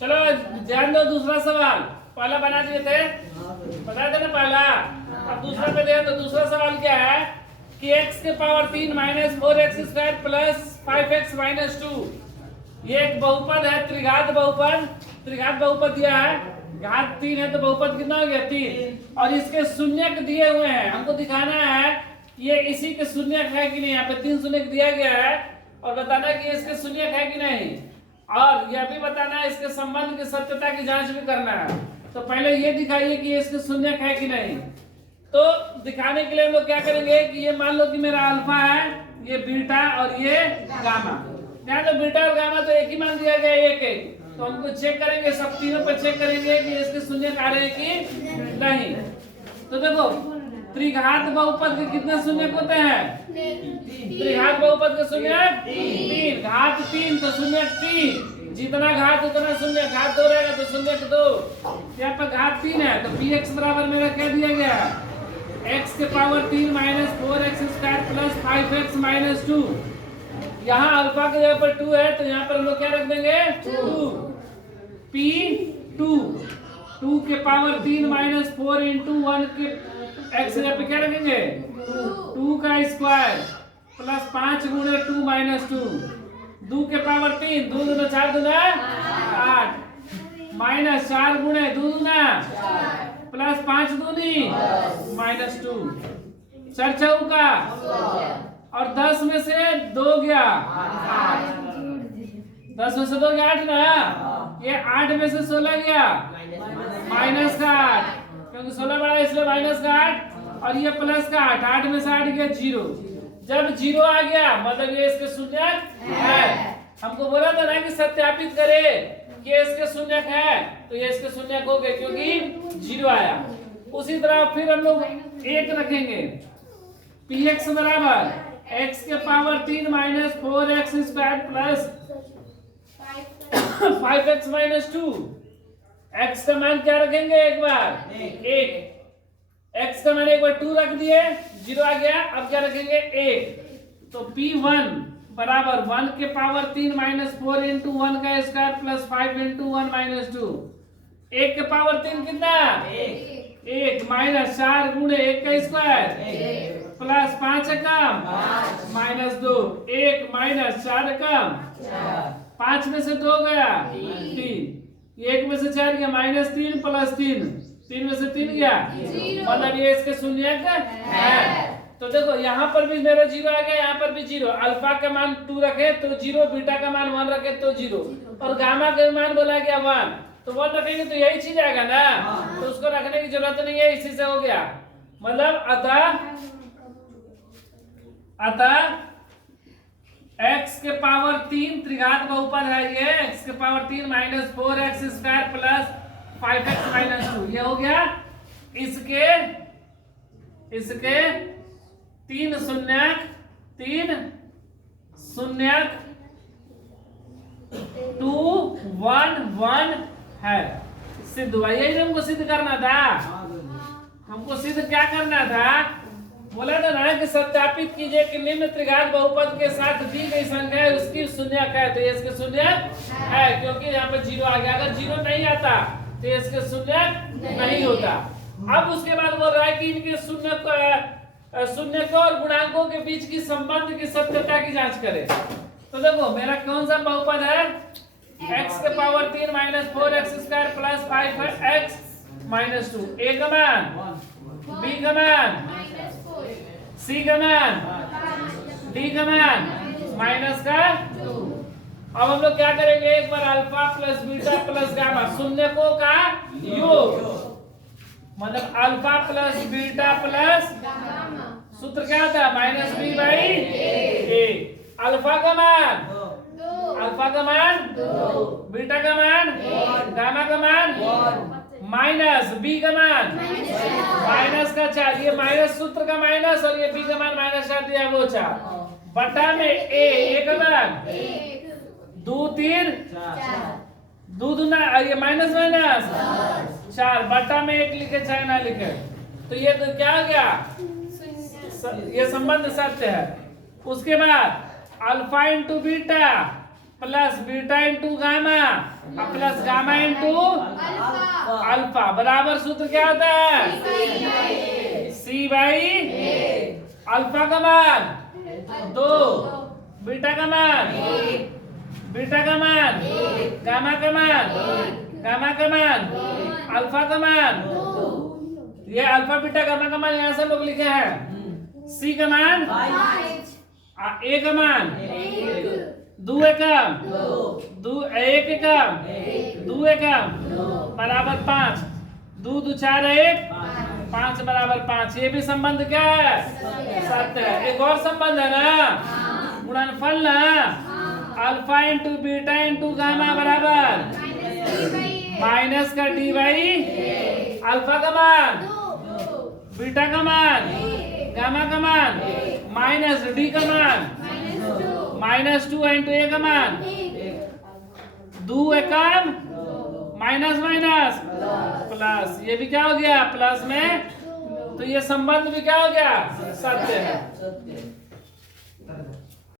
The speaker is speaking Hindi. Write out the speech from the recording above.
चलो ध्यान दो, दूसरा सवाल पहला बना दिए थे, बता देना पहला। अब दूसरा पे ध्यान दो। दूसरा सवाल क्या है कि x के power 3 minus 4x² plus 5x minus 2, ये एक बहुपद है, त्रिघात बहुपद। त्रिघात बहुपद दिया है, घात 3 है तो बहुपद कितना हो गया 3, और इसके शून्यक दिए हुए हैं। हमको दिखाना है ये इसी के शून्यक है कि नहीं। यहाँ पे 3 शून्यक दिया गया है और बताना कि इसके शून्यक है कि नहीं, और यह भी बताना है इसके संबंध की सत्यता की जांच भी करना है। तो पहले ये दिखाइए कि इसके शून्यक है कि नहीं। तो दिखाने के लिए हम लोग क्या करेंगे कि ये मान लो कि मेरा अल्फा है, ये बीटा और ये गामा। ध्यान दो, बीटा और गामा तो एक ही मान दिया गया, एक एक। तो हमको चेक करेंगे, सब तीनों पे चेक करेंगे कि इसके शून्यक आ रहे हैं कि नहीं। तो देखो त्रिघात बहुपद के कितने शून्यक होते हैं? त्रिघात बहुपद के शून्यक 3, घात 3 तो शून्यक 3, जितना घात उतना शून्य, घात 2 रहेगा तो शून्यक 2। यहाँ पर घात 3 है तो px बराबर मेरा क्या दिया गया है? x के power 3 minus 4x² plus 5x minus 2। यहाँ अल्फा के जगह पर 2 है तो यहाँ पर हम लोग क्या रख देंगे 2, p2। 2 के पावर 3 माइनस 4 इंटू 1 के x जगह पे क्या रखेंगे 2 का स्क्वायर प्लस 5 गुणे 2 माइनस 2। 2 के पावर 3, 2 दूना 4 दूना 8 माइनस 4 गुणे 2 दूना प्लस 5 दूनी माइनस 2। 4 चौका और 10 में से 2 गया 8। 10 में से 2 गया 8 ना, ये 8 में से 16 गया माइनस का 8, क्योंकि 16 बड़ा है इसलिए माइनस का 8, और ये प्लस का 8। 8 में से 8 गया 0। जब 0 आ गया मतलब ये इसके शून्यक है। हमको बोला था ना कि सत्यापित करे कि इसके शून्यक है, तो ये इसके शून्यक हो गए क्योंकि 0 आया। उसी तरह फिर हम लोग 1 रखेंगे। px बराबर x के power 3 minus 4x² plus 5x minus 2। x का मान क्या रखेंगे एक बार 1। x का मान एक बार 2 रख दिए, 0 आ गया। अब क्या रखेंगे 1। तो p1 बराबर 1 के पावर 3 माइनस 4 इंटू 1 का स्क्वायर प्लस 5 इंटू 1 माइनस 2। 1 के पावर 3 कितना 1 माइनस 4 गुणे 1 का स्क्वायर प्लस 5 कम माइनस 2। 1 माइनस 4 कम 5 में से 2 गया 3, 1 में से 4 गया माइनस 3 प्लस 3, 3 में से 3 गया, मतलब ये इसके शून्यक है। तो देखो यहाँ पर भी मेरा 0 आ गया, यहाँ पर भी 0। अल्फा का मान 2 रखे तो 0, बीटा का मान 1 रखे तो 0, और गामा का मान बोला गया 1, तो 1 रखेंगे तो यही चीज आएगा ना। तो उसको रखने की जरूरत नहीं है, इसी से हो गया। मतलब अतः x के पावर 3 त्रिघात बहुपद है ये। x के power 3 minus 4x² plus 5x minus 2, ये हो गया इसके 3 शून्यक 2 1 1 है। सिद्ध हुआ, यही हमको सिद्ध करना था। हमको सिद्ध क्या करना था, बोला था ना कि सत्यापित कीजिए कि निम्न त्रिघात बहुपद के साथ दी गई संख्या है उसकी शून्यक है, तो इसके शून्यक है क्योंकि यहाँ पे 0 आ गया। अगर 0 नहीं आता तो इसके शून्यक नहीं होता। अब उसके बाद बोल रहा है कि इनके शून्यकों और गुणांकों के बीच की संबंध की सत्यता की जांच करें। तो देखो मेरा कौन सा बहुपद है, x के power 3 minus 4x² plus 5x minus 2। a का मान, b का मान, c का मान, d का मान माइनस का 2। अब हम लोग क्या करेंगे, एक बार alpha plus beta plus gamma शून्यकों का योग, मतलब अल्फा प्लस बीटा प्लस सूत्र क्या था -b बाई a। अल्फा का मान 2, बीटा का मान 1, गामा का मान 1, माइनस b का मान माइनस का 4। ये माइनस सूत्र का माइनस और ये b का मान -4 दिया वो 4 बटा में a का मान 2 3 2 दूना, ये माइनस 4 बटा में 1 लिखे चाहे ना लिखे, तो ये तो क्या हो गया, ये संबंध सत्य है। उसके बाद alpha into beta plus beta into gamma plus gamma into alpha बराबर सूत्र क्या होता है सी बाई अल्फा का मान 2 बीटा का मान गामा का मान अल्फा का मान ये अल्फा बीटा गामा का मान यहाँ से लोग लिखे हैं सी का मान ए का मान 2 एकम 1 एकम 2 एकम बराबर 5 2 2 4 1 5 बराबर 5 ये भी संबंध क्या है सत्य है एक और संबंध है ना गुणनफल ना alpha into beta into gamma बराबर माइनस का डी बाई अल्फा का मान बीटा का मान गामा का मान माइनस डी का मान -2 इंटू ए का मान 2 एकम माइनस प्लस ये भी क्या हो गया प्लस में तो ये संबंध भी क्या हो गया सत्य है